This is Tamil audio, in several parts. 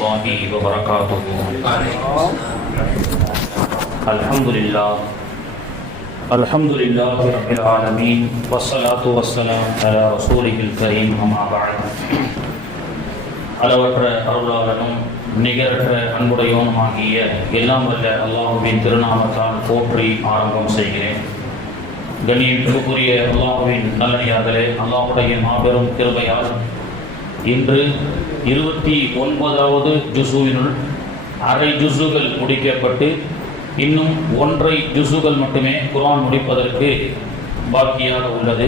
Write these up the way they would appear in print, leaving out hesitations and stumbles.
الله وبركاته. الحمد لله رب العالمين والصلاة والسلام على رسوله الكريم أما بعد. அளவற்ற அருளாளனும் நிகரற்ற அன்புடையோனுமாகிய எல்லாம் வல்ல அல்லாஹுவின் திருநாமத்தால் போற்றி ஆரம்பம் செய்கிறேன். கண்ணியத்திற்குரிய அல்லாஹுவின் நல்லடியார்களே, அல்லாஹுடைய மாபெரும் கிருபையால் இன்று 29வது ஜுசுவினுள் அரை ஜுசுகள் முடிக்கப்பட்டு இன்னும் 1.5 ஜுசுகள் மட்டுமே குர்ஆன் முடிப்பதற்கு பாக்கியாக உள்ளது.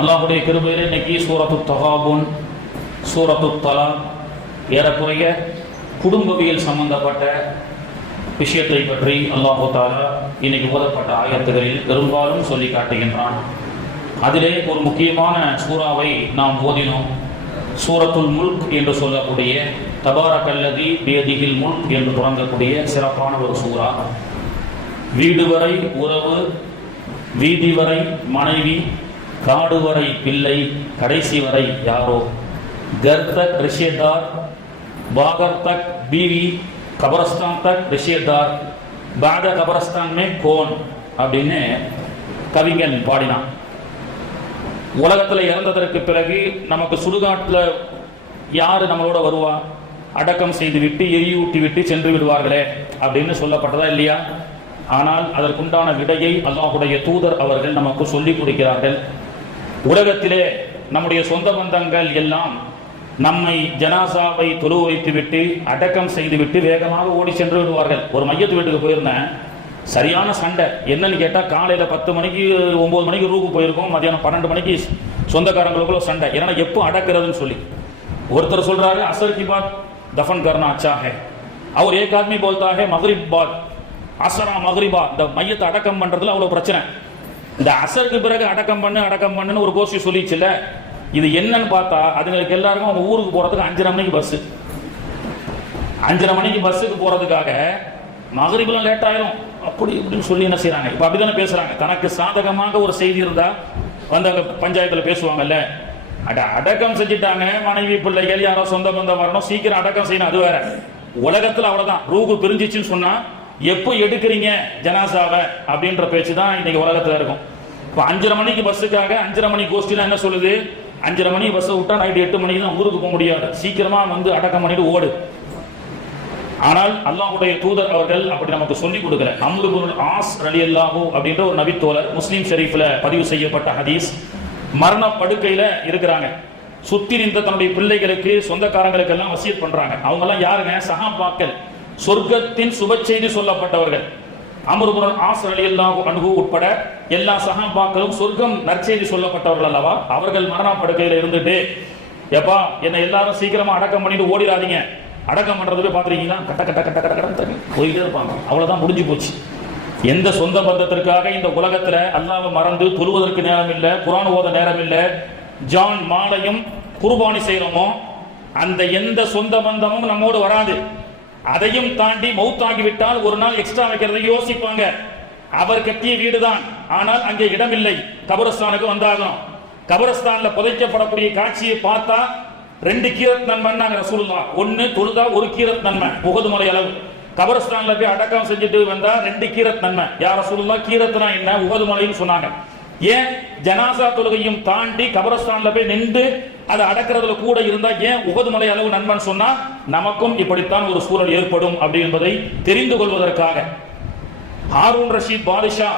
அல்லாஹுடைய கிருபையில் இன்னைக்கு சூரத்து தகாபுன், சூரத்து தலாக், ஏறக்குறைய குடும்பவியல் சம்பந்தப்பட்ட விஷயத்தை பற்றி அல்லாஹு தஆலா இன்னைக்கு ஓதப்பட்ட ஆயத்துகளில் பெரும்பாலும் சொல்லி காட்டுகின்றான். அதிலே ஒரு முக்கியமான சூறாவை நாம் ஓதினோம். சூரத்துல் முல்க் என்று சொல்லக்கூடிய தபாரக்கல்லதி பியதிஹில் முல்க் என்று தொடங்கக்கூடிய சிறப்பான ஒரு சூறா. வீடு வரை உறவு, வீதி வரை மனைவி, காடு வரை பிள்ளை, கடைசி வரை யாரோ, घर तक रिश्तेदार, बागर तक बीवी, कब्रस्तान तक रिश्तेदार, बाद कब्रस्तान में कौन அப்படின்னு கவிஞன் பாடினான். உலகத்தில் இறந்ததற்கு பிறகு நமக்கு சுடுகாட்டில் யார் நம்மளோட வருவா, அடக்கம் செய்து விட்டு எரியூட்டி விட்டு சென்று விடுவார்களே அப்படின்னு சொல்லப்பட்டதா இல்லையா? ஆனால் அதற்குண்டான விடையை அல்லாஹுடைய தூதர் அவர்கள் நமக்கு சொல்லிக் கொடுக்கிறார்கள். உலகத்திலே நம்முடைய சொந்த பந்தங்கள் எல்லாம் நம்மை ஜனாசாவை தொழு வைத்துவிட்டு அடக்கம் செய்துவிட்டு வேகமாக ஓடி சென்று விடுவார்கள். ஒரு மையத்து வீட்டுக்கு போயிருந்தேன், சரியான சண்டை. என்னன்னு கேட்டால் காலையில் 10 மணிக்கு 9 மணிக்கு ரூக்கு போயிருக்கோம், மதியானம் 12 மணிக்கு சொந்தக்காரங்களுக்குள்ள சண்டை. ஏன்னா எப்போ அடக்கிறதுன்னு சொல்லி ஒருத்தர் சொல்றாரு அசர் கி பாத் தஃபன் கர்னா அச்சா ஹை, அவர் ஏக் ஆத்மி போல்தா ஹை மக்ரிப் பாத் அசரா மக்ரிபா. இந்த மையத்தை அடக்கம் பண்றதுல அவ்வளவு பிரச்சனை. இந்த அசருக்கு பிறகு அடக்கம் பண்ணுன்னு ஒரு கோஷ்டி சொல்லிச்சுல, இது என்னன்னு பார்த்தா அதுங்களுக்கு எல்லாருக்கும் அவங்க ஊருக்கு போறதுக்கு 5:30 மணிக்கு பஸ். 5:30 மணிக்கு பஸ்ஸுக்கு போறதுக்காக மகரிபெல்லாம் லேட் ஆயிரும் அப்படி இப்படின்னு சொல்லி என்ன செய்யறாங்க. இப்ப அப்படித்தானே பேசுறாங்க. தனக்கு சாதகமாக ஒரு செய்தி இருந்தா வந்து அங்க பஞ்சாயத்துல பேசுவாங்கல்ல, அடக்கம் செஞ்சுட்டாங்க, மனைவி பிள்ளைகள் யாரோ சொந்த பந்தம் வரணும், சீக்கிரம் அடக்கம் செய்யணும். அது வேற. உலகத்துல அவ்வளவுதான். ரூகு பிரிஞ்சிச்சுன்னு சொன்னா எப்போ எடுக்கிறீங்க ஜனாசாவை அப்படின்ற பேச்சு தான் இன்னைக்கு உலகத்துல இருக்கும். இப்போ 5:30 மணிக்கு பஸ்ஸுக்காக 5:30 மணி கோஷ்டிலாம் என்ன சொல்லுது, 5:30 மணி பஸ்ஸை விட்டா நைட்டு 8 மணிக்கு தான் ஊருக்கு போக முடியாது, சீக்கிரமா வந்து அடக்கம் பண்ணிட்டு ஓடு. ஆனால் அல்லாஹ்வுடைய தூதர் அவர்கள் அப்படி நமக்கு சொல்லிக் கொடுக்கல. அம்ரு இப்னுல் ஆஸ் ரலியல்லாஹு அப்படின்ற ஒரு நபித்தோழர், முஸ்லிம் ஷரீஃப்ல பதிவு செய்யப்பட்ட ஹதீஸ், மரண படுக்கையில இருக்கிறாங்க. சுத்தி நின்ற தன்னுடைய பிள்ளைகளுக்கு சொந்தக்காரங்களுக்கு எல்லாம் வசியத் பண்றாங்க. அவங்க எல்லாம் யாருங்க? சஹாபாக்கள், சொர்க்கத்தின் சுப செய்தி சொல்லப்பட்டவர்கள். அம்ரு இப்னுல் ஆஸ் ரலியல்லாஹு அன்ஹு உட்பட எல்லா சஹாபாக்களும் சொர்க்கம் நற்செய்தி சொல்லப்பட்டவர்கள் அல்லவா. அவர்கள் மரண படுக்கையில இருந்துட்டு, எப்பா என்ன எல்லாரும் சீக்கிரமா அடக்கம் பண்ணிட்டு ஓடிடாதீங்க, அடக்கம் பண்றதுக்கு பாத்துறீங்களா, கட்ட கட்ட கட்ட கட்ட கட்ட போயிட்டே இருப்பாங்க. அவ்வளவுதான், முடிஞ்சு போச்சு. எந்த சொந்த பந்தத்திற்காக இந்த உலகத்துல அல்லாஹ்வை மறந்து தொழுவதற்கு நேரம் இல்லை, குர்ஆன் ஓத நேரம் இல்லை, ஜான் மாலையும் குர்பானி செய்யறோமோ அந்த எந்த சொந்த பந்தமும் நம்மோடு வராது. அதையும் தாண்டி மௌத்தாகிவிட்டால் ஒரு நாள் எக்ஸ்ட்ரா வைக்கிறதை யோசிப்பாங்க. அவர் கட்டிய வீடுதான், ஆனால் அங்கே இடமில்லை, கபரஸ்தானுக்கு வந்தாகணும். கபரஸ்தான்ல புதைக்கப்படக்கூடிய காட்சியை பார்த்தா 2 கீரத் நன்மைன்னாங்க ரசூலுல்லாஹ். 1 தொழுதா 1 கீரத் நன்மை, உஹது மலை அளவு. கபரஸ்தான்ல போய் அடக்கம் செஞ்சுட்டு வந்தா 2 கீரத் நன்மை. யா ரசூலுல்லாஹ், கீரத்னா என்ன? உஹது மலைன்னு சொன்னாங்க. ஏன் ஜனாசா தொழுகையும் தாண்டி கபரஸ்தான்ல போய் நின்று அதை அடக்கிறதுல கூட இருந்தா ஏன் உஹது மலை அளவு நன்மைன்னு சொன்னா நமக்கும் இப்படித்தான் ஒரு சூழல் ஏற்படும் அப்படி என்பதை தெரிந்து கொள்வதற்காக ஹாரூன் ரஷீத் பாதுஷா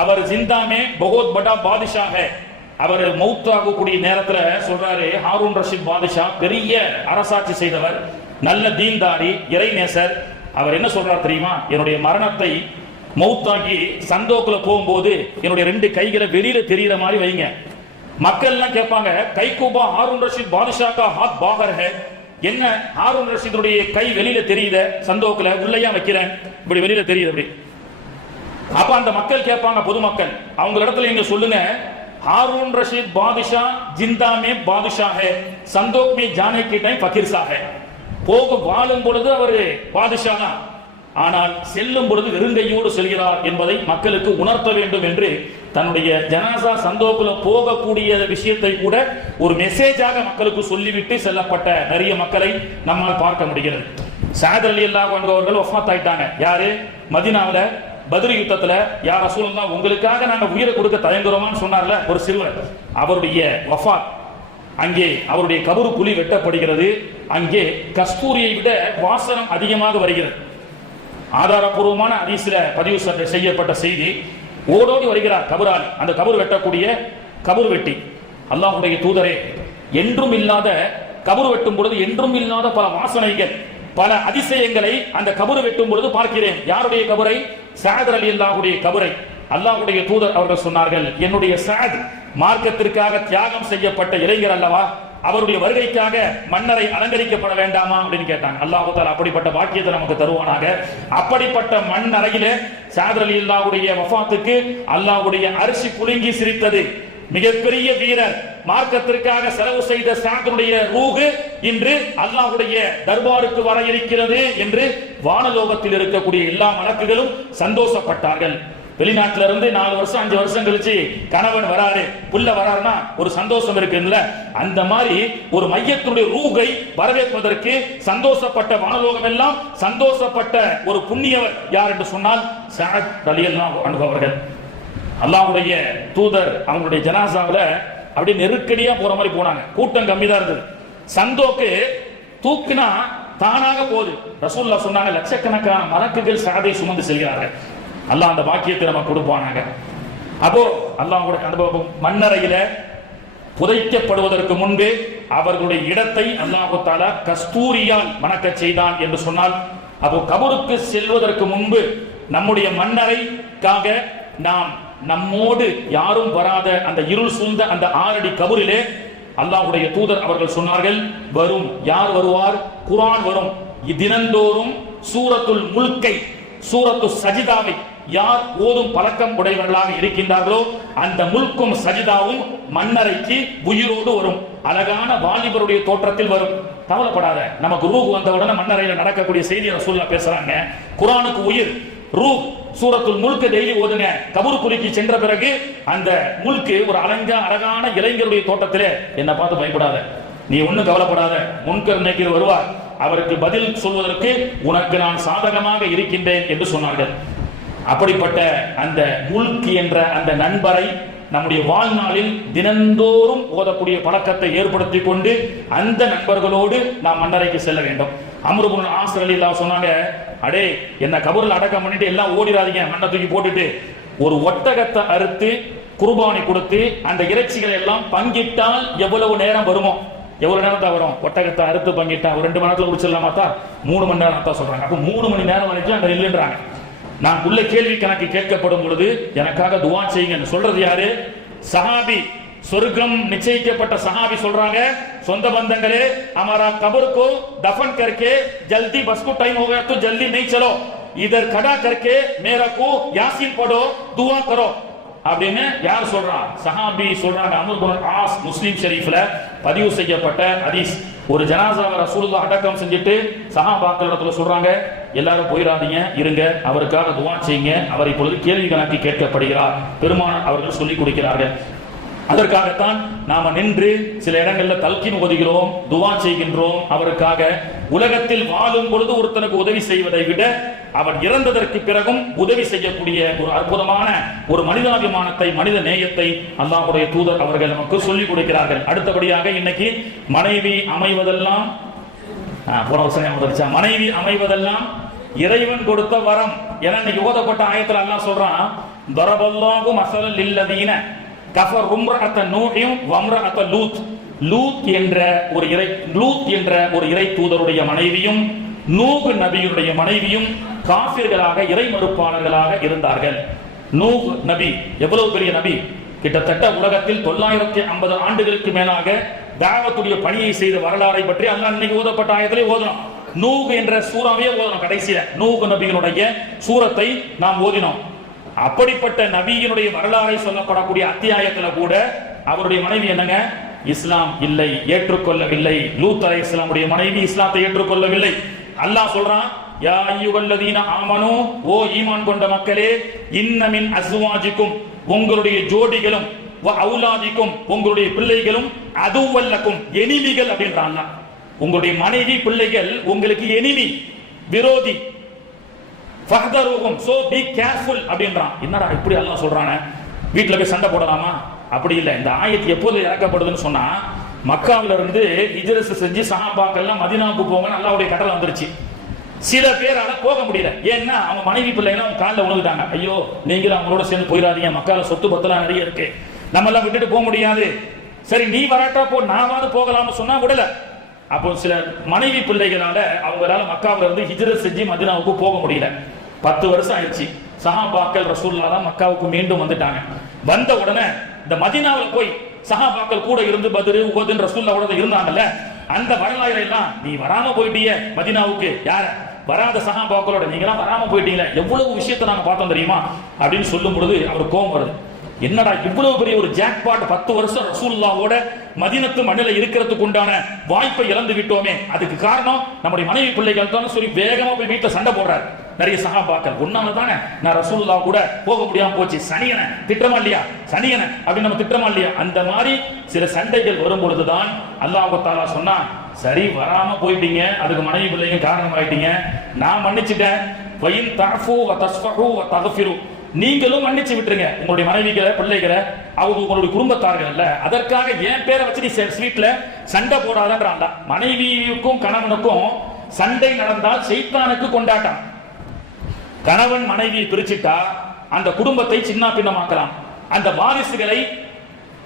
அவர் ஜிந்தாமே பகோத் படா பாதுஷா ஹை. அவர் மௌத்தாகக்கூடிய நேரத்துல சொல்றாரு, ஹாரூன் ரஷீத் பாதுஷா பெரிய அரசாட்சி செய்தவர், நல்ல தீன்தாரி, இறைநேசர். அவர் என்ன சொல்றார் தெரியுமா? என்னுடைய மரணத்தை மௌத்தாகி சந்தோக்குல போகும்போது என்னுடைய 2 கைகளை வெளியில தெரிகிற மாதிரி வைங்க. மக்கள் எல்லாம் கேட்பாங்க, கைகூபா ஹாரூன் ரஷீத் பாதுஷா கா ஹாத் பாகர் ஹை. என்ன ஹாரூன் ரஷீதுடைய கை வெளியில தெரியுத, சந்தோக்குல உள்ளையா வைக்கிறேன், இப்படி வெளியில தெரியுது அப்படி. அப்ப அந்த மக்கள் கேட்பாங்க, பொதுமக்கள், அவங்க இடத்துல நீங்க சொல்லுங்க, हारून रशीद बादशाह जिंदा में बादशाह है, संदोक में जाने के टाइम फकीर सा है. போக வாழும் பொழுது அவர் பாதுஷா ஆனால் செல்லும் பொழுது வெறுங்கையோடு செல்கிறார் என்பதை மக்களுக்கு உணர்த்த வேண்டும் என்று தன்னுடைய ஜனாசா சந்தோக்குள்ள போகக்கூடிய விஷயத்தை கூட ஒரு மெசேஜாக மக்களுக்கு சொல்லிவிட்டு செல்லப்பட்ட நிறைய மக்களை நம்மால் பார்க்க முடிகிறது. சஅத் ரலியல்லாஹு அன்ஹு அவர்கள் வஃபாத் ஆயிட்டாங்க. யாரு? மதீனாவுல பத்ர் யுத்தத்துல யா ரசூலுல்லாஹ் உங்களுக்காக நாங்க உயிரை கொடுக்க தயங்குறோமான்னு சொன்னார்ல ஒரு சிறுவர், அவருடைய வஃபாத். அங்கே அவருடைய கபரு குழி வெட்டப்படுகிறது. அங்கே கஸ்தூரியை விட வாசனம் அதிகமாக வருகிறது. ஆதாரபூர்வமான ஹதீஸ்ல பதிவு செய்யப்பட்ட செய்தி. ஓடோடி வருகிறார் கபராளி, அந்த கபர் வெட்டக்கூடிய கபர் வெட்டி. அல்லாஹ்வுடைய தூதரே, என்றும் இல்லாத கபர் வெட்டும் பொழுது என்றும் இல்லாத பல வாசனைகள், பல அதிசயங்களை அந்த கபர் வெட்டும் பொழுது பார்க்கிறேன். யாருடைய கபரை? சஅத் ரலியல்லாஹுடைய கபரை. அல்லாஹ்வுடைய தூதர் அவர்கள் சொன்னார்கள், என்னுடைய சஅத் மார்க்கத்திற்காக தியாகம் செய்யப்பட்ட இளைஞர் அல்லவா, அவருடைய வருகைக்காக மன்னரை அலங்கரிக்கப்பட வேண்டாமா அப்படின்னு கேட்டாங்க. அல்லாஹ் தஆலா அப்படிப்பட்ட பாக்கியத்தை நமக்கு தருவானாக. அப்படிப்பட்ட மண்ணறையிலே சஅத் ரலியல்லாஹுடைய வஃபாத்துக்கு அல்லாஹ்வுடைய அரிசி குலுங்கி சிரித்தது. மிகப்பெரிய வீரர், மார்க்கத்திற்காக செலவு செய்த சஅதுடைய ரூஹு இன்று அல்லாஹ்வுடைய தர்பாருக்கு வர இருக்கிறது என்று வானலோகத்தில் இருக்கக்கூடிய எல்லா மலக்குகளும் சந்தோஷப்பட்டார்கள். வெளிநாட்டில இருந்து 4 வருஷம் 5 வருஷம் கழிச்சு கணவன் வராரு, புள்ள வராருன்னா ஒரு சந்தோஷம் இருக்குல்ல, அந்த மாதிரி ஒரு மையத்தினுடைய ரூஹை வரவேற்பதற்கு சந்தோஷப்பட்ட வானலோகம் எல்லாம் சந்தோஷப்பட்ட ஒரு புண்ணியவர் யார் என்று சொன்னால் சஅத் ரலியல்லாஹு அன்ஹு அவர்கள். அல்லாஹ்வுடைய தூதர் அவங்களுடைய ஜனாசாவுல அப்படியே நெருக்கடியா போற மாதிரி போனாங்க. கூட்டம் கம்மி தான் இருந்தது. சந்தோக்கு தூக்குனா தானாக போகுது. ரசூலுல்லாஹ் சொன்னாங்க, லட்சக்கணக்கான மலக்குகள் சஅதை சுமந்து செல்கிறார்கள். அல்லாஹ் அந்த பாக்கியத்தை நமக்கு கொடுப்பானாங்க. அப்போ அல்லாஹ்வுடைய அனுபவம், மண்ணறையில புதைக்கப்படுவதற்கு முன்பே அவர்களுடைய இடத்தை அல்லாஹ் தஆலா கஸ்தூரியால் மணக்க செய்தான் என்று சொன்னால், அப்போ கபருக்கு செல்வதற்கு முன்பு நம்முடைய மண்ணறைக்காக நாம் நம்மோடு யாரும் வராத அந்த இருள் சூழ்ந்த அந்த 6 அடி கபரிலே அல்லாஹ்வுடைய தூதர் அவர்கள் சொன்னார்கள், வரும். யார் வருவார்? குர்ஆன் வரும். தினந்தோறும் சூரத்துல் முல்கை, சூரத்து சஜிதாவை யார் ஓதும் பழக்கம் உடையவர்களாக இருக்கின்றார்களோ அந்த முல்கும் சஜிதாவும் மண்ணறைக்கு உயிரோடு வரும். அழகான வாலிபருடைய தோற்றத்தில் வரும். கவலைப்படாத, நமக்கு ரூஹ் வந்த உடனே மண்ணறையில நடக்கக்கூடிய செய்தி ரசூலுல்லாஹ் பேசுறாங்க. குர்ஆனுக்கு உயிர் ரூஹ். சூரத்துல் முல்க் டெய்லி ஓதுங்க. கபர் குழிக்கு சென்ற பிறகு அந்த முல்க் ஒரு அழகான இளைஞருடைய தோட்டத்திலே, என்ன பார்த்து பயப்படாத, நீ ஒன்னும் கவலைப்படாத, முன்கர் நக்கீர் வருவார், அவருக்கு பதில் சொல்வதற்கு உனக்கு நான் சாதகமாக இருக்கின்றேன் என்று சொன்னார்கள். அப்படிப்பட்ட அந்த முல்க் என்ற அந்த நண்பரை நம்முடைய வாழ்நாளில் தினந்தோறும் ஓதக்கூடிய பழக்கத்தை ஏற்படுத்தி கொண்டு அந்த நண்பர்களோடு நாம் மண்ணறைக்கு செல்ல வேண்டும். அம்ர் இப்னு ஆஸ் ரலியல்லாஹு சொன்னாங்க, அடே என்ன கபர்ல அடக்கம் பண்ணிட்டு எல்லாம் ஓடிராதீங்க, மண்ணை தூக்கி போட்டுட்டு ஒரு ஒட்டகத்தை அறுத்து குர்பானி கொடுத்து அந்த இறைச்சிகளை எல்லாம் பங்கிட்டால் எவ்வளவு நேரம் வருமோ, எவ்வளவு நேரம் தான் வரும்? ஒட்டகத்தை அறுத்து பங்கிட்டா ஒரு 2 மணி நேரத்துல முடிச்சிடலாமா? 3 மணி நேரம் தான் சொல்றாங்க. அப்ப 3 மணி நேரம் வரைக்கும் அங்க இல்லைன்றாங்க. நான் உள்ள கேள்வி கணக்கு கேட்கப்படும் பொழுது எனக்காக துஆ செய்யுங்க சொல்றது யாரு? சஹாபி, சொர்க்கம் நிச்சயிக்கப்பட்ட சஹாபி சொல்றாங்க, சொந்த பந்தங்களே हमारा कब्र को दफन करके जल्दी बस को टाइम हो गया तो जल्दी नहीं चलो, इधर खड़ा करके मेरा को यासीन पढ़ो, दुआ करो அப்படின்னு யார் சொல்றா? சஹாபி சொல்றாங்க. அம்ர் இப்னு ஆஸ் முஸ்லிம் ஷரீஃப்ல பதிவு செய்யப்பட்ட ஹதீஸ். ஒரு ஜனாசாவை ரசூலுல்லாஹ் அடக்கம் செஞ்சுட்டு சஹாபாக்கள் இடத்துல சொல்றாங்க, எல்லாரும் போயிடாதீங்க, இருங்க, அவருக்காக துஆ செய்யுங்க, அவர் இப்பொழுது கேள்வி கணக்கு கேட்கப்படுகிறார். பெருமானார் அவர்கள் சொல்லிக் கொடுக்கிறார்கள். அதற்காகத்தான் நாம நின்று சில இடங்கள்ல தல்கீன் ஓதுகிறோம், துஆ செய்கின்றோம் அவருக்காக. உலகத்தில் வாழும் பொழுது ஒருத்தனுக்கு உதவி செய்வதை விட அவன் இறந்ததற்கு பிறகும் உதவி செய்யக்கூடிய ஒரு அற்புதமான ஒரு மனிதாபிமானத்தை, மனித நேயத்தை அல்லாஹ்வுடைய தூதர் அவர்கள் நமக்கு சொல்லிக் கொடுக்கிறார்கள். அடுத்தபடியாக இன்னைக்கு மனைவி அமைவதெல்லாம் மனைவி அமைவதெல்லாம் இறைவன் கொடுத்த வரம் என இன்னைக்கு ஓதப்பட்ட ஆயத்துல அல்லாஹ் சொல்றான், தரபல்லாஹு மஸலல் லில்லதீன கஃபர் உம்ரஅத நூஹிம் வம்ரஅத லூத். லூத் என்ற ஒரு இறை தூதருடைய மனைவியும் நூஹ் நபியுடைய மனைவியும் காஃபிர்களாக, இறை மறுப்பாளர்களாக இருந்தார்கள். நூஹ் நபி எவ்வளவு பெரிய நபி! கிட்டத்தட்ட உலகத்தில் 950 ஆண்டுகளுக்கு மேலாக தாவத்துடைய பணியை செய்த வரலாறை பற்றி அல்லாஹ் இன்னைக்கு ஓதப்பட்ட ஆயத்திலே ஓதணும். நூஹ் என்ற சூறாவே ஓதணும். கடைசியில நூஹ் நபியினுடைய சூரத்தை நாம் ஓதினோம். அப்படிப்பட்ட நபியினுடைய வரலாறை சொல்லப்படக்கூடிய அத்தியாயத்துல கூட அவருடைய மனைவி என்னங்க? இஸ்லாம் இல்லை, ஏற்றுக்கொள்ளவில்லை. லூத் அலைஹிஸ்ஸலாமுடைய மனைவி இஸ்லாத்தை ஏற்றுக்கொள்ளவில்லை. அல்லாஹ் சொல்றான், யா அய்யுஹல்லதீன ஆமனூ, ஓ ஈமான் கொண்ட மக்களே, இன்ன மின் அஸ்வாஜிக்கும், உங்களுடைய ஜோடிகளும் அவுலாதிக்கும் உங்களுடைய பிள்ளைகளும் அதுவல்லக்கும் எனிமிகள் அப்படின்றான். உங்களுடைய மனைவி பிள்ளைகள் உங்களுக்கு எனிமி, விரோதி. ஃபஹ்தருஹும், சோ பி கேர்ஃபுல் அப்படின்றான். என்னடா இப்படி அல்லாஹ் சொல்றானே, வீட்டுல போய் சண்டை போடலாமா? அப்படி இல்லை. இந்த ஆயத்து எப்போது இறக்கப்படுதுன்னு சொன்னா, மக்காவில இருந்து ஹிஜ்ரத் செஞ்சு சஹாபாக்கள்லாம் மதீனாவுக்கு போங்கன்னு அல்லாஹ்வுடைய கட்டளை வந்துருச்சு. சில பேரால போக முடியல. ஏன்னா அவங்க மனைவி பிள்ளைங்க அவங்க காலில் விழுந்துட்டாங்க. ஐயோ நீங்களும் அவங்களோட சேர்ந்து போயிடாதீங்க, மக்கால சொத்து பத்தலாம் நிறைய இருக்கு, நம்ம எல்லாம் விட்டுட்டு போக முடியாது. சரி நீ வராட்டா போ, நானாவது போகலாம்னு சொன்னா விடல. அப்போ சில மனைவி பிள்ளைகளால அவங்களால மக்காவில இருந்து ஹிஜ்ரத் செஞ்சு மதீனாவுக்கு போக முடியல. 10 வருஷம் ஆயிடுச்சு. சஹாபாக்கள் ரசூலுல்லாஹ் தான் மக்காவுக்கு மீண்டும் வந்துட்டாங்க. வந்த உடனே இந்த மதீனாவில் போய் சஹாபாக்கள் கூட இருந்து பத்ர் உஹதுன்னு ரசூலுல்லாஹ் இருந்தாங்கல்ல, அந்த வரலாறு எல்லாம் நீ வராம போயிட்டீங்க மதீனாவுக்கு, யார வராத சஹாபாக்களோட நீங்களாம் வராம போயிட்டீங்களே, எவ்வளவு விஷயத்தை நாங்க பார்த்தோம் தெரியுமா அப்படின்னு சொல்லும் பொழுது அவர் கோபம் வருது. என்னடா இவ்வளவு பெரிய ஒரு ஜாக்பாட், 10 வருஷம் ரசூலுல்லாஹ்வோட மதீனத்து மண்ணில இருக்கிறதுக்கு உண்டான வாய்ப்பை இழந்து விட்டோமே, அதுக்கு காரணம் நம்முடைய மனைவி பிள்ளைகள் தான் சொல்லி வேகமா போய் வீட்டுல சண்டை போடுறாரு நிறைய சஹாபாக்கள். ஒன்னால தானே நான் ரசூலுல்லாஹ் கூட போக முடியாம போச்சு, சனியன திட்டமா இல்லையா, சனியன அப்படின்னு நம்ம திட்டமா இல்லையா. அந்த மாதிரி சில சண்டைகள் வரும் பொழுதுதான் அல்லாஹ் தஆலா சொன்னா, சரி வராம போயிட்டீங்க, அதுக்கு மனைவி பிள்ளைங்க காரணமாயிட்டீங்க, நான் மன்னிச்சிட்டேன். வயின் தஃபு வ தஸ்ஃபஹு வ தக்ஃபிரு, நீங்களும் மன்னிச்சு விட்டுருங்க உங்களுடைய மனைவிகளை பிள்ளைகளை, அவங்க உங்களுடைய குடும்பத்தார்கள் இல்ல, அதற்காக என் பேரை வச்சு நீ ஸ்வீட்ல சண்டை போடாதன்றான். மனைவிக்கும் கணவனுக்கும் சண்டை நடந்தால் ஷைத்தானுக்கு கொண்டாட்டம். கணவன் மனைவியை பிரிச்சுட்டா அந்த குடும்பத்தை சின்ன பின்னமாக்கலாம், அந்த வாரிசுகளை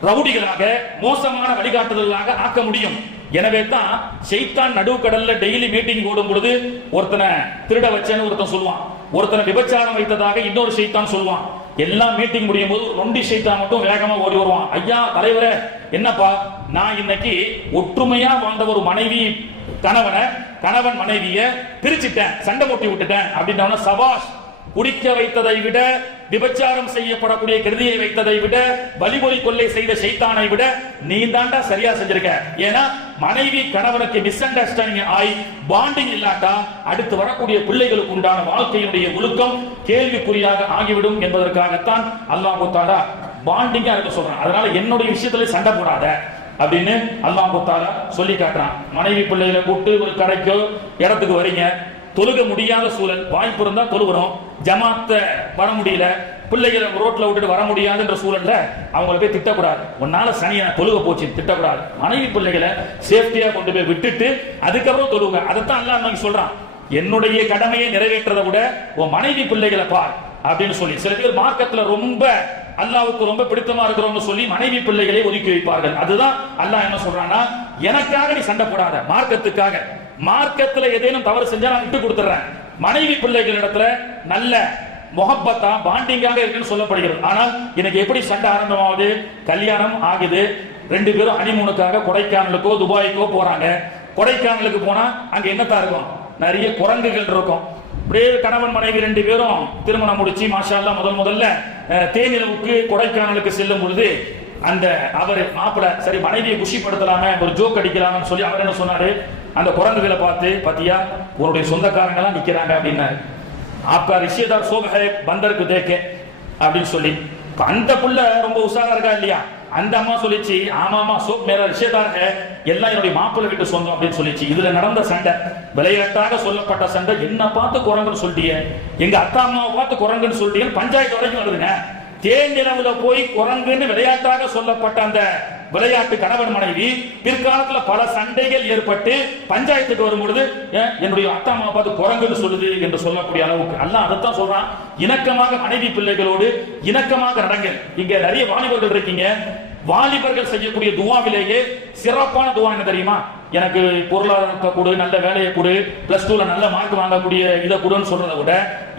ரவுடிகளாக மோசமான வழிகாட்டுதலாக ஆக்க முடியும். எனவே தான் ஷைத்தான் நடுவுக்கடல்ல டெய்லி மீட்டிங் போடும் பொழுது ஒருத்தனை திருட வச்சேன்னு ஒருத்தன் சொல்லுவான், ஒருத்தனை விபச்சாரம் வைத்ததாக இன்னொரு ஷைத்தான் சொல்லுவான். எல்லாம் மீட்டிங் முடியும் போது நொண்டி ஷைத்தான் மட்டும் வேகமா ஓடி வருவான். ஐயா தலைவரே, என்னப்பா நான் இன்னைக்கு ஒற்றுமையா வாழ்ந்த ஒரு மனைவி கணவன் மனைவிய பிரிச்சுட்டேன், சண்டை போட்டி விட்டுட்டேன் அப்படின்னா, சபாஷ், குடிக்க வைத்ததை விட விபச்சாரம் செய்யப்படக்கூடிய கருதியை வைத்ததை விட வலிமொழி கொள்ளை செய்த ஷைத்தானை விட நீ தாண்டா சரியா செஞ்சிருக்க. ஏன்னா மனைவி கணவனுக்கு மிஸ் அண்டர்ஸ்டாண்டிங் ஆகி பாண்டிங் இல்லாட்டா அடுத்து வரக்கூடிய பிள்ளைகளுக்கு உண்டான வாழ்க்கையினுடைய ஒழுக்கம் கேள்விக்குறியாக ஆகிவிடும் என்பதற்காகத்தான் அல்லாஹ் தஆலா பாண்டிங்கா இருக்க சொல்றான். அதனால என்னுடைய விஷயத்துல சண்டை போடாத அப்படின்னு அல்லாஹ் தஆலா சொல்லி காட்டுறான். மனைவி பிள்ளைகளை கூப்பிட்டு ஒரு கடைக்கோ இடத்துக்கு வரீங்க, தொழுக முடியாத சூழல், வாய்ப்பு இருந்தா தொழுகிறோம், ஜமாத்த வர முடியல, பிள்ளைகளை ரோட்ல விட்டுட்டு வர முடியாதுன்ற சூழல்ல அவங்கள போய் திட்டக்கூடாது. உன்னால சனியா தொழுக போச்சு திட்டக்கூடாது. மனைவி பிள்ளைகளை சேஃப்டியா கொண்டு போய் விட்டுட்டு அதுக்கப்புறம் தொழுக. அதைத்தான் அல்லாஹ் சொல்றான், என்னுடைய கடமையை நிறைவேற்றதை விட உன் மனைவி பிள்ளைகளை பார் அப்படின்னு சொல்லி. சில பேர் மார்க்கத்துல ரொம்ப அல்லாஹ்வுக்கு ரொம்ப பிடித்தமா இருக்கிறவங்க சொல்லி மனைவி பிள்ளைகளை ஒதுக்கி வைப்பார்கள். அதுதான் அல்லாஹ் என்ன சொல்றான்னா, எனக்காக நீ சண்டை போடாத, மார்க்கத்துக்காக. மார்க்கத்துல ஏதேனும் தவறு செஞ்சா நான் விட்டு கொடுத்துறேன். மனைவி பிள்ளைகள் இடத்துல நல்ல முகப்பத்தா பாண்டிங்காக இருக்குன்னு சொல்லப்படுகிறது. ஆனால் எனக்கு எப்படி சண்டை ஆரம்பமாவது, கல்யாணம் ஆகுது, 2 பேரும் ஹனிமூனுக்காக கொடைக்கானலுக்கோ துபாய்க்கோ போறாங்க. கொடைக்கானலுக்கு போனா அங்க என்னத்தான் இருக்கும், நிறைய குரங்குகள் இருக்கும். அப்படியே கணவன் மனைவி 2 பேரும் திருமணம் முடிச்சு மாஷா அல்லாஹ் முதல்ல தேனிலவுக்கு கொடைக்கானலுக்கு செல்லும் பொழுது அந்த அவர் மாப்பிள்ளை சரி மனைவியை குஷிப்படுத்தலாம ஒரு ஜோக் அடிக்கலாம்னு சொல்லி அவர் என்ன சொன்னாரு, அந்த குரங்குகளை பார்த்து, பாத்தியா உன்னுடைய சொந்தக்காரங்க எல்லாம் நிக்கிறாங்க அப்படின்னாரு. ஆப்கா ரிஷியதார் சோப ஹை பந்தருக்கு தேக்கே அப்படின்னு சொல்லி. அந்த புள்ள ரொம்ப உஷாரா இருக்கா இல்லையா, அந்த அம்மா சொல்லிச்சு, ஆமாமா சோப் மேல ரிஷியதார் ஹை, எல்லாம் என்னுடைய மாப்பிள்ளை வீட்டு சொந்தம் அப்படின்னு சொல்லிச்சு. இதுல நடந்த சண்டை, விளையாட்டாக சொல்லப்பட்ட சண்டை. என்ன பார்த்து குரங்குன்னு சொல்லிட்டீங்க, எங்க அத்தா அம்மாவை பார்த்து குரங்குன்னு சொல்லிட்டீங்க, பஞ்சாயத்து வரைக்கும் வருதுங்க. தேன் நிலவுல போய் குரங்குன்னு விளையாட்டாக சொல்லப்பட்ட அந்த விளையாட்டு கணவன் மனைவி பிற்காலத்துல பல சண்டைகள் ஏற்பட்டு பஞ்சாயத்துக்கு வரும்பொழுது என்னுடைய அத்தா அம்மா பார்த்து குரங்குன்னு சொல்லுது என்று சொல்லக்கூடிய அளவுக்கு அல்லாஹ் அதைத்தான் சொல்றான். இணக்கமாக மனைவி பிள்ளைகளோடு இணக்கமாக நடங்க. இங்க நிறைய வாலிபர்கள் இருக்கீங்க, வாலிபர்கள் செய்யக்கூடிய துவாவிலேயே சிறப்பான துவா என்ன தெரியுமா, எனக்கு பொருளாதாரத்தை கொடு, நல்ல வேலையை கொடு, +2ல நல்ல மார்க் வாங்கக்கூடிய இதை கொடுன்னு சொல்றதை விட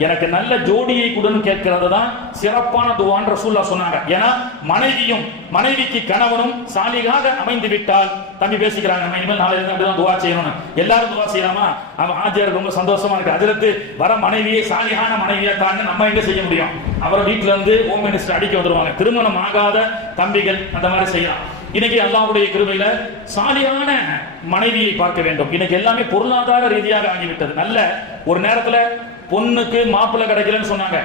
எனக்கு நல்ல ஜோடியை கொடுன்னு கேட்கறது தான் சிறப்பான துவான்னு ரசூலுல்லாஹ் சொன்னாங்க. ஏன்னா மனைவியும் மனைவிக்கு கணவனும் சாலிகாக அமைந்து விட்டால், தம்பி பேசிக்கிறாங்க நம்ம இனிமேல் நாளையில இருந்து அப்படிதான் துவா செய்யணும்னு, எல்லாரும் துவா செய்யலாமா? அவன் ஆஜியார் ரொம்ப சந்தோஷமா இருக்கு, அதிலிருந்து வர மனைவியை சாலிகான மனைவியா தாங்க நம்ம எங்க செய்ய முடியும்? அவரை வீட்டுல இருந்து ஹோம் மினிஸ்டர் அடிக்க வந்துருவாங்க. திருமணம் ஆகாத தம்பிகள் அந்த மாதிரி செய்யலாம். இன்னைக்கு அல்லாஹ்வுடைய கிருபையில சாலியான மனைவியை பார்க்க வேண்டும். இன்னைக்கு எல்லாமே பொருளாதார ரீதியாக ஆகிவிட்டது. நல்ல ஒரு நேரத்துல பொண்ணுக்கு மாப்பிள்ளை கிடைக்கலன்னு சொன்னாங்க,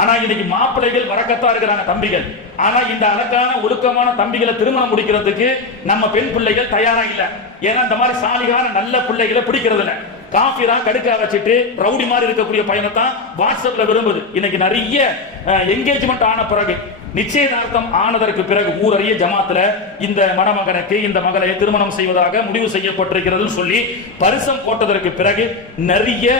ஆனா இன்னைக்கு மாப்பிள்ளைகள் வரக்கத்தா இருக்கிறாங்க தம்பிகள். ஆனா இந்த அழகான ஒழுக்கமான தம்பிகளை திருமணம் முடிக்கிறதுக்கு நம்ம பெண் பிள்ளைகள் தயாரா இல்ல. ஏன்னா இந்த மாதிரி சாலிகான நல்ல பிள்ளைகளை பிடிக்கிறது இல்ல. காஃபிரா கடுக்கா வச்சுட்டு ரவுடி மாதிரி இருக்கக்கூடிய பையனை தான் வாட்ஸ்அப்ல விரும்புது. இன்னைக்கு நிறைய என்கேஜ்மெண்ட் ஆன பிறகு, நிச்சயதார்த்தம் ஆனதற்கு பிறகு ஊரறிய ஜமாத்துல இந்த மணமகனுக்கு இந்த மகளை திருமணம் செய்வதாக முடிவு செய்யப்பட்டிருக்கிறது சொல்லி பரிசம் போட்டதற்கு பிறகு நிறைய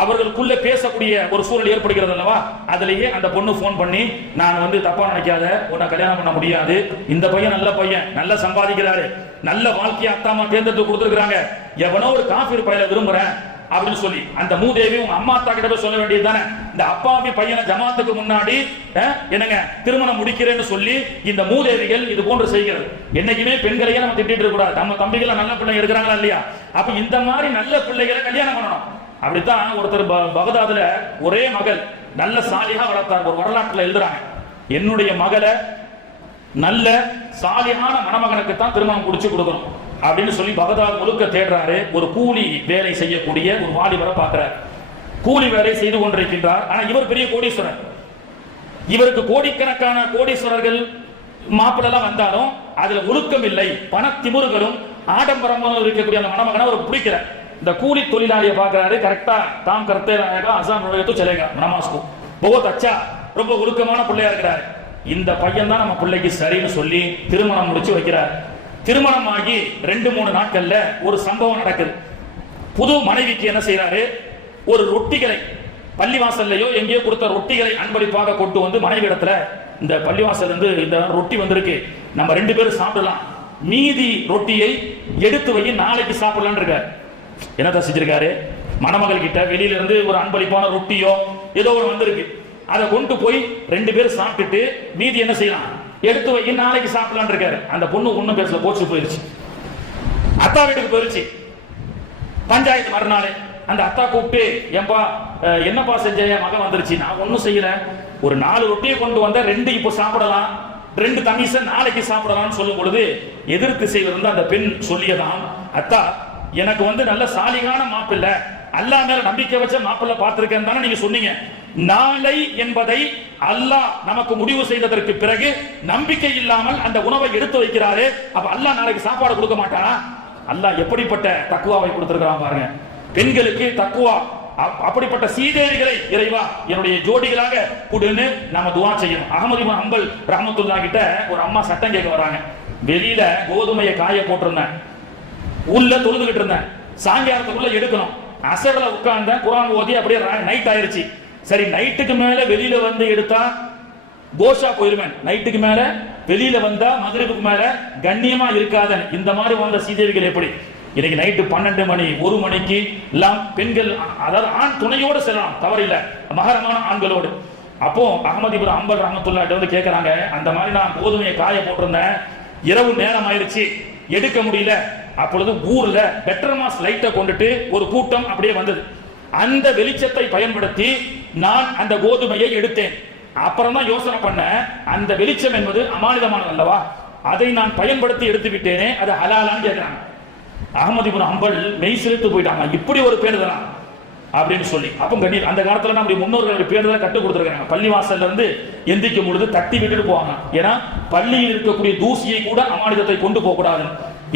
அவர்களுக்குள்ள பேசக்கூடிய ஒரு சூழல் ஏற்படுகிறது அல்லவா. அதுலயே அந்த பொண்ணு போன் பண்ணி, நான் வந்து தப்பா நினைக்காத, உன்னை கல்யாணம் பண்ண முடியாது, இந்த பையன் நல்ல பையன், நல்லா சம்பாதிக்கிறாரு, நல்ல வாழ்க்கையை அத்தாமா தேர்ந்தெடுத்து கொடுத்துருக்காங்க, எவனோ ஒரு காஃபிர் பையனை விரும்புறேன் அப்படின்னு சொல்லி அந்த மூதேவி உங்க அம்மா அத்தா கிட்ட போய் சொல்ல வேண்டியது தானே. இந்த அப்பாவி பையனை ஜமாத்துக்கு முன்னாடி என்னங்க திருமணம் முடிக்கிறேன்னு சொல்லி இந்த மூதேவிகள் இது போன்று செய்கிறது. என்னைக்குமே பெண்களையே நம்ம திட்டிட்டு இருக்க கூடாது. நம்ம தம்பிகளை நல்ல பிள்ளைங்க இருக்கிறாங்களா இல்லையா? அப்ப இந்த மாதிரி நல்ல பிள்ளைகளை கல்யாணம் பண்ணணும். அப்படித்தான் ஒருத்தர் பகதாதுல ஒரே மகள் நல்ல சாலியா வளர்த்தார். ஒரு வரலாற்றுல எழுதுறாங்க, என்னுடைய மகளை நல்ல சாலியான மணமகனுக்கு தான் திருமணம் முடிச்சு கொடுக்கணும் அப்படின்னு சொல்லி பகதாது முழுக்க தேடுறாரு. ஒரு கூலி வேலை செய்யக்கூடிய ஒரு வாலிபரை பார்க்கிறார். கூலி வேலை செய்து கொண்டிருக்கின்றார். ஆனா இவர் பெரிய கோடீஸ்வரர். இவருக்கு கோடிக்கணக்கான கோடீஸ்வரர்கள் மாப்பிள்ளை வந்தாலும் அதுல ஒழுக்கம் இல்லை, பண திமுறுகளும் ஆடம்பரமும் இருக்கக்கூடிய அந்த மணமகனை அவர் பிடிக்கிறார். இந்த கூலி தொழிலாளியை பார்க்கிறாரு. கரெக்டா தாம் கர்த்தே ஆயேகா அஸான் ஹோயே சலேகா நமாஸ் கோ बहुत अच्छा, ரொம்ப ஒழுக்கமான பிள்ளையா இருக்கிறார். இந்த பையன் தான் நம்ம பிள்ளைக்கு சரின்னு சொல்லி திருமணம் முடிச்சு வைக்கிறார். திருமணம் ஆகி 2-3 நாட்கள்ல ஒரு சம்பவம் நடக்குது. புது மனைவிக்கு என்ன செய்யறாரு, ஒரு ரொட்டிகளை பள்ளிவாசல்லையோ எங்கேயோ கொடுத்த ரொட்டிகளை அன்பளிப்பாக கொண்டு வந்து மனைவி இடத்துல, இந்த பள்ளிவாசல் இருந்து இந்த ரொட்டி வந்திருக்கு, நம்ம 2 பேரும் சாப்பிடலாம், மீதி ரொட்டியை எடுத்து வை, நாளைக்கு சாப்பிடலான்னு இருக்காரு. என்னதான் செஞ்சிருக்காரு, மணமகள் கிட்ட வெளியில இருந்து ஒரு அன்பளிப்பான ரொட்டியோ ஏதோ ஒன்று வந்திருக்கு, அதை கொண்டு போய் 2 பேரும் சாப்பிட்டுட்டு மீதி என்ன செய்யலாம், எடுத்து வை, நாளைக்கு சாப்பிடலான்னு இருக்காரு. அந்த பொண்ணு ஒண்ணும் பேசல, போச்சு போயிருச்சு. அத்தா வீட்டுக்கு போயிருச்சு. பஞ்சாயத்து மறுநாள் அந்த அத்தா கூப்பிட்டு, ஏன்பா என்னப்பா செஞ்ச, மகன் வந்துருச்சு. நான் ஒன்னும் செய்யல, ஒரு 4 ரொட்டியை கொண்டு வந்த, 2 இப்போ சாப்பிடலாம், 2 தமீச நாளைக்கு சாப்பிடலாம்னு சொல்லும் பொழுது எதிர் திசையில இருந்து அந்த பெண் சொல்லியதான், அத்தா எனக்கு வந்து நல்ல சாலிகான மாப்பிள்ளை, அல்லாஹ் மேல நம்பிக்கை வச்ச மாப்பிள்ளை பார்த்திருக்கேன் தானே நீங்க சொன்னீங்க. நாளை என்பதை அல்லாஹ் நமக்கு முடிவு செய்ததற்கு பிறகு நம்பிக்கை இல்லாமல் அந்த உணவை எடுத்து வைக்கிறாரு. அப்ப அல்லாஹ் நாளைக்கு சாப்பாடு கொடுக்க மாட்டானா? அல்லாஹ் எப்படிப்பட்ட தக்குவாவை கொடுத்திருக்கிறான் பாருங்க. பெண்களுக்கு தக்குவா, அப்படிப்பட்ட சீதேவிகளை இறைவா என்னுடைய ஜோடிகளாக கொடுன்னு நாம துஆ செய்யணும். அஹ்மது இப்னு ஹம்பல் ரஹ்மத்துல்லாஹி கிட்ட ஒரு அம்மா சட்டம் கேட்க வராங்க. வெளியில கோதுமையை காய போட்டிருந்தேன், உள்ள தொழுதுகிட்டு இருந்தேன், சாயங்காலத்துக்குள்ள எடுக்கணும், அசர்ல உட்கார்ந்த குர்ஆன் ஓதி அப்படியே நைட் ஆயிருச்சு. சரி, நைட்டுக்கு மேல வெளியில வந்து எடுத்தா கோஷா போயிருவேன், நைட்டுக்கு மேல வெளியில வந்தா மகரிபுக்கு மேல கண்ணியமா இருக்காத இந்த மாதிரி வந்த சீதேவிகள் எப்படி இன்னைக்கு நைட்டு 12 மணி 1 மணிக்கு எல்லாம் பெண்கள், அதாவது ஆண் துணையோடு செல்லலாம், தவறில்லை, மகரமான ஆண்களோடு. அப்போ அஹ்மது இப்னு ஹம்பல் ரஹ்மத்துல்லாஹி வந்து கேட்கறாங்க, அந்த மாதிரி நான் கோதுமையை காய போட்டிருந்தேன், இரவு நேரம் ஆயிருச்சு, எடுக்க முடியல. அப்பொழுது ஊர்ல பெட்ரமாஸ் லைட்டை கொண்டுட்டு ஒரு கூட்டம் அப்படியே வந்தது. அந்த வெளிச்சத்தை பயன்படுத்தி நான் அந்த கோதுமையை எடுத்தேன். அப்புறம் தான் யோசனை பண்ண, அந்த வெளிச்சம் என்பது அமானிதமானது அல்லவா, அதை நான் பயன்படுத்தி எடுத்து விட்டேனே, அது ஹலாலான்னு கேட்கிறாங்க. அஹ்மது இப்னு ஹம்பல் மெய் சிலிர்த்து போயிட்டாங்க, இப்படி ஒரு பேருதான் அப்படின்னு சொல்லி. அப்போ கண்ணீர், அந்த காலத்துல நம்முடைய முன்னோர்களுடைய பேருதான் கற்றுக் கொடுத்துருக்காங்க. பள்ளிவாசல்ல இருந்து எந்திக்கும் பொழுது தட்டி விட்டுட்டு போவாங்க. ஏன்னா பள்ளியில் இருக்கக்கூடிய தூசியை கூட அமானிதத்தை கொண்டு போக கூடாது.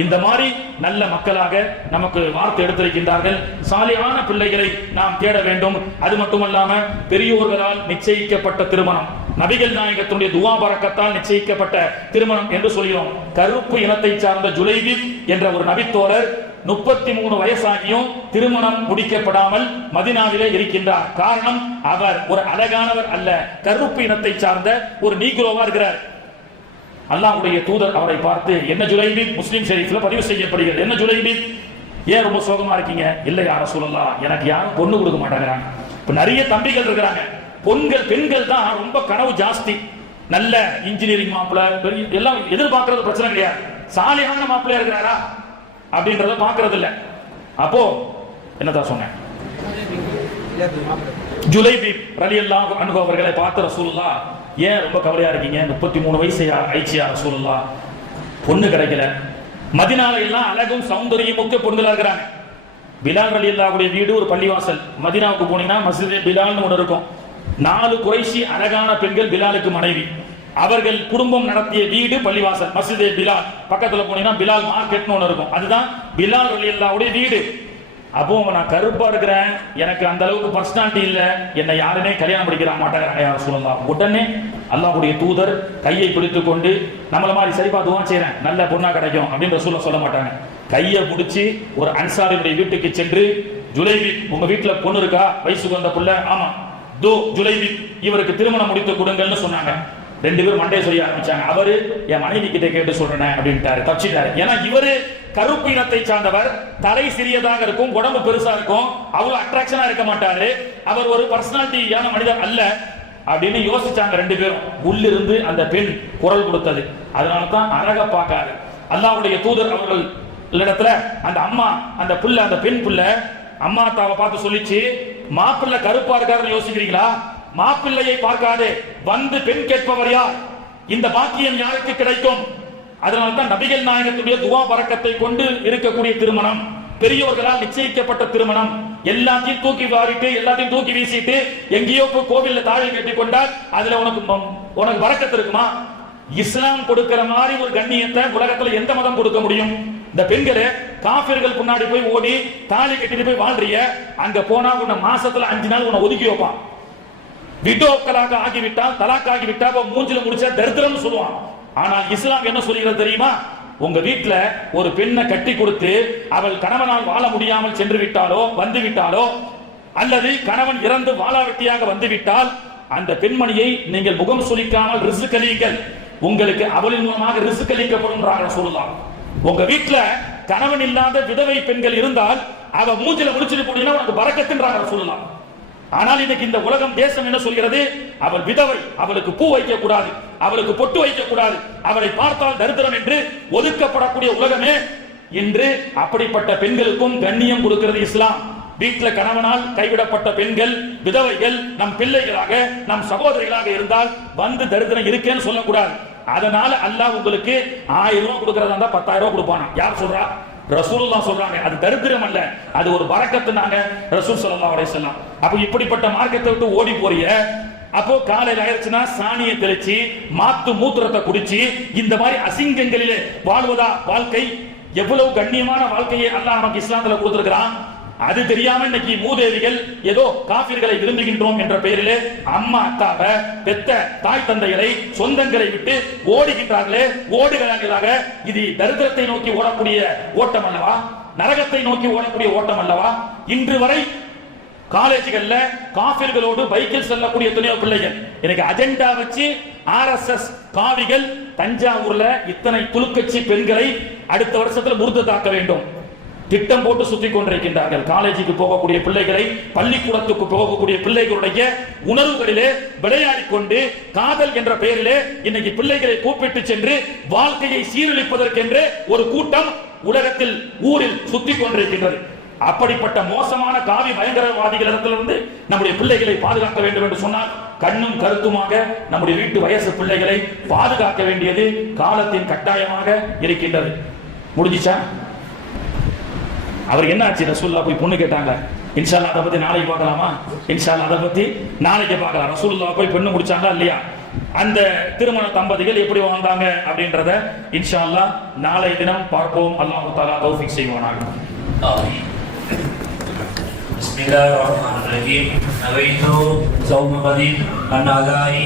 இந்த மாதிரி நல்ல மக்களாக நமக்கு வார்த்தை எடுத்திருக்கின்றார்கள். சாலியான பிள்ளைகளை நாம் தேட வேண்டும். அது மட்டுமல்லாம பெரியோர்களால் நிச்சயிக்கப்பட்ட திருமணம், நபிகள் நாயகத்துடைய துஆ பரக்கத்தால் நிச்சயிக்கப்பட்ட திருமணம் என்று சொல்கிறோம். கருப்பு இனத்தை சார்ந்த ஜுலைபிப் என்ற ஒரு நபித்தோழர் 33 வயசாகியும் திருமணம் முடிக்கப்படாமல் மதீனாவிலே இருக்கின்றார். காரணம், அவர் ஒரு அழகானவர் அல்ல, கருப்பு இனத்தை சார்ந்த ஒரு நீக்ரோவா இருக்கிறார். அல்லாஹ்வுடைய தூதர் அவரை பார்த்து, என்ன ஜுலைபிப், முஸ்லிம் ஷரீஃப்ல பதிவு செய்யப்படுகிறது, என்ன ஜுலைபிப், ஏன் ரொம்ப சோகமா இருக்கீங்க? இல்லை யா ரசூலல்லாஹ், எனக்கு யாரும் பொண்ணு கொடுக்க மாட்டேங்கிறாங்க. இப்ப நிறைய தம்பிகள் இருக்கிறாங்க, பெண்கள் தான் ரொம்ப கனவு ஜாஸ்தி. நல்ல இன்ஜினியரிங் மாப்பிள்ளை எல்லாம் எதிர்பார்க்கறது பிரச்சனை கிடையாது, சாலியான மாப்பிள்ளையா இருக்கிறாரா அப்படின்றத பாக்குறது இல்ல. அப்போ என்னதான் சொன்னேன், ஜுலைபிப் ரலியல்லாஹு அன்ஹு அவர்களை பார்த்து ரசூலுல்லாஹ், ஏன் ரொம்ப கவலையா இருக்கீங்க? 33 வயசு ஆயிடுச்சியா ரசூலுல்லாஹ், பொண்ணு கிடைக்கல. மதீனால எல்லாம் அழகும் சௌந்தரியம் முக்கிய பொண்ணுகளா இருக்கிறாங்க. பிலால் ரலியல்லாஹுடைய வீடு ஒரு பள்ளிவாசல். மதீனாவுக்கு போனீங்கன்னா மஸ்ஜித் பிலால்னு ஒன்று இருக்கும். 4 குறைஷி அழகான பெண்கள் பிலாலுக்கு மனைவி. அவர்கள் குடும்பம் நடத்திய வீடு பள்ளிவாசல், மஸ்ஜிதே பிலால். பக்கத்துல போனீங்கன்னா பிலால் மார்க்கெட்னு ஒன்று இருக்கும், அதுதான் பிலால் ரலியல்லாஹுடைய வீடு. அப்போ நான் கருப்பா இருக்கிறேன், எனக்கு அந்த அளவுக்கு பர்சனாலிட்டி இல்ல, என்னை யாருமே கல்யாணம் பண்ணிக்கிற மாட்டாங்க யார் சொல்லலாம். உடனே அல்லாஹ்வுடைய தூதர் கையை பிடித்துக் கொண்டு, நம்மள மாதிரி சரிப்பா துவா செய்றேன், நல்ல பொண்ணா கிடைக்கும் அப்படின்னு ரசூலுல்லாஹ் சொல்ல மாட்டாங்க. கையை பிடிச்சி ஒரு அன்சாரியுடைய வீட்டுக்கு சென்று, ஜுலைபி உங்க வீட்டுல பொண்ணு இருக்கா, வயசுக்கு வந்த புள்ள? ஆமா. தோ ஜுலைபி, இவருக்கு திருமணம் முடித்து கொடுங்கன்னு சொன்னாங்க. 2 பேரும் மண்டையை சொல்லி ஆரம்பிச்சாங்க. அவரு என் மனைவி கிட்ட கேட்டு சொல்றேன் அப்படின்ட்டாரு, தப்பிச்சிட்டாரு. ஏன்னா இவரு கருப்பு இனத்தை சார்ந்தவர், தலை சிறியதாக இருக்கும், உடம்பு பெருசா இருக்கும், அவ்வளவு அட்ராக்ஷனா இருக்க மாட்டாரு, அவர் ஒரு பர்சனாலிட்டியான மனிதர் அல்ல அப்படின்னு யோசிச்சாங்க 2 பேரும். உள்ளிருந்து அந்த பெண் குரல் கொடுத்தது. அதனாலதான் அழக பார்க்காது. அல்லாஹ்வுடைய தூதர் அவர்கள் இடத்துல அந்த அம்மா, அந்த புள்ள, அந்த பெண் புள்ள அம்மா தாவை பார்த்து சொல்லிச்சு, மாப்பிள்ளை கருப்பா இருக்காருன்னு யோசிக்கிறீங்களா? மாப்பிள்ளையை பார்க்காதே, வந்து பெண் கேட்பவர் யார்? இந்த பாக்கியம் யாருக்கு கிடைக்கும்? அதனால்தான் நபிகள் நாயகத்துடைய துவா பரக்கத்தை கொண்டு இருக்கக்கூடிய திருமணம், பெரியோர்களால் நிச்சயிக்கப்பட்ட திருமணம். எல்லாத்தையும் தூக்கி வாரிட்டு, எல்லாத்தையும் தூக்கி வீசிட்டு எங்கேயோ போய் கோவில்ல தாழை கட்டி கொண்டால் அதுல உனக்கு பரக்கத்து இருக்குமா? இஸ்லாம் கொடுக்கிற மாதிரி ஒரு கண்ணியத்தை உலகத்துல எந்த மதம் கொடுக்க முடியும்? இந்த பெண்களே காஃபிர்கள் முன்னாடி போய் ஓடி தாலி கட்டிட்டு போய் வாழ்றிய, அங்க போனா உன்னை மாசத்துல 5 நாள் உன்னை ஒதுக்கி வைப்பான். விடோக்களாக ஆகிவிட்டால், தலாக் ஆகிவிட்டால் மூஞ்சில முடிச்சா தரித்திரம் சொல்லுவான். ஆனால் இஸ்லாம் என்ன சொல்கிறது தெரியுமா? உங்க வீட்டுல ஒரு பெண்ணை கட்டி கொடுத்து அவள் கணவனால் வாழ முடியாமல் சென்று விட்டாலோ, வந்து விட்டாலோ, அல்லது கணவன் இறந்து வாழாவெட்டியாக வந்து விட்டால், அந்த பெண்மணியை நீங்கள் முகம் சுளிக்காமல் ரிஸ்க் அளியுங்கள், உங்களுக்கு அவளின் மூலமாக ரிஸ்க் அளிக்கப்படும் சொல்லலாம். உங்க வீட்டுல கணவன் இல்லாத விதவை பெண்கள் இருந்தால் அவ மூஞ்சில முடிச்சிட்டு போனீங்கன்னா உனக்கு பரக்கத்துன்றாங்க சொல்லலாம். ஆனால் இன்னைக்கு இந்த உலகம், தேசம் என்ன சொல்கிறது? அவள் விதவை, அவளுக்கு பூ வைக்க கூடாது, அவளுக்கு பொட்டு வைக்க கூடாது, அவளை பார்த்தால் தரித்திரம் என்று ஒதுக்கப்படக்கூடிய உலகமே இன்று. அப்படிப்பட்ட பெண்களுக்கும் கண்ணியம் கொடுக்கிறது இஸ்லாம். வீட்டுல கணவனால் கைவிடப்பட்ட பெண்கள், விதவைகள் நம் பிள்ளைகளாக, நம் சகோதரிகளாக இருந்தால் வந்து தரித்திரம் இருக்கேன்னு சொல்லக்கூடாது. அதனால அல்லாஹ் உங்களுக்கு 1000 ரூபாய் கொடுக்கறதா இருந்தா 10,000 ரூபாய் கொடுப்பானா? யார் சொல்றா? ரசூலுல்லாஹ் சொல்றாங்க. அது தரித்திரம் அல்ல, அது ஒரு பரக்கத்துனாங்க ரசூல் ஸல்லல்லாஹு அலைஹி வஸல்லம். அப்ப இப்படிப்பட்ட மார்க்கத்தை விட்டு ஓடி போறிய, அப்போ காலையில் ஆயிடுச்சுன்னா சாணியை தெளிச்சு மாத்து மூத்திரத்தை குடிச்சு இந்த மாதிரி அசிங்கங்களிலே வாழ்வதா வாழ்க்கை? எவ்வளவு கண்ணியமான வாழ்க்கையை அல்லாஹ் நமக்கு இஸ்லாத்துல கொடுத்திருக்கிறான். அது தெரியாம இன்னைக்கு மூதேவிகள் ஏதோ காபிர்களை விரும்புகின்றோம் என்ற பெயரிலே அம்மா அக்காவை, பெத்த தாய் தந்தைகளை, சொந்தங்களை விட்டு ஓடுகின்றார்களே, ஓடுகிறார்களாக. இது தரித்திரத்தை நோக்கி ஓடக்கூடிய ஓட்டம் அல்லவா? நரகத்தை நோக்கி ஓடக்கூடிய ஓட்டம் அல்லவா? இன்று வரை காலேஜ்கள்ல காபிர்களோடு பைக்கில் செல்லக்கூடிய எத்தனையோ பிள்ளைகள். எனக்கு அஜெண்டா வச்சு RSS காவிகள் தஞ்சாவூர்ல இத்தனை துலுக்கட்சி பெண்களை அடுத்த வருஷத்துல முர்ததாக்க வேண்டும் திட்டம் போட்டு சுத்தி கொண்டிருக்கின்றார்கள். காலேஜுக்கு போகக்கூடிய பிள்ளைகளை, பள்ளிக்கூடத்துக்கு போகக்கூடிய பிள்ளைகளுடைய உணர்வுகளிலே விளையாடிக் கொண்டு காதல் என்ற பெயரிலே இன்னைக்கு பிள்ளைகளை கூப்பிட்டு சென்று வாழ்க்கையை சீரழிப்பதற்கென்று ஒரு கூட்டம் உலகத்தில், ஊரில் சுத்தி கொண்டிருக்கின்றது. அப்படிப்பட்ட மோசமான காவி பயங்கரவாதிகளிடத்திலிருந்து நம்முடைய பிள்ளைகளை பாதுகாக்க வேண்டும் என்று சொன்னால், கண்ணும் கருத்துமாக நம்முடைய வீட்டு வயசு பிள்ளைகளை பாதுகாக்க வேண்டியது காலத்தின் கட்டாயமாக இருக்கின்றது. முடிஞ்சிச்சா? அவர் என்ன ஆச்சு? ரசூலுல்லாஹ் போய் பொண்ணு கேட்டாங்க. இன்ஷா அல்லாஹ் அதை பத்தி நாளைக்கு பார்க்கலாமா? இன்ஷா அல்லாஹ் அதை பத்தி நாளைக்கு பார்க்கலாம். ரசூலுல்லாஹ் போய் பெண்ணு முடிச்சாங்களா இல்லையா? அந்த திருமண தம்பதிகள் எப்படி வாழ்ந்தாங்க அப்படின்றத இன்ஷா அல்லாஹ் நாளைய தினம் பார்ப்போம். அல்லாஹ் தஆலா தௌஃபீக் செய்வானாக. Bismillahirrahmanirrahim. Nawaitu sawma qadin an adai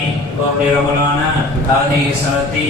wa fi ramadana hadhihi sanati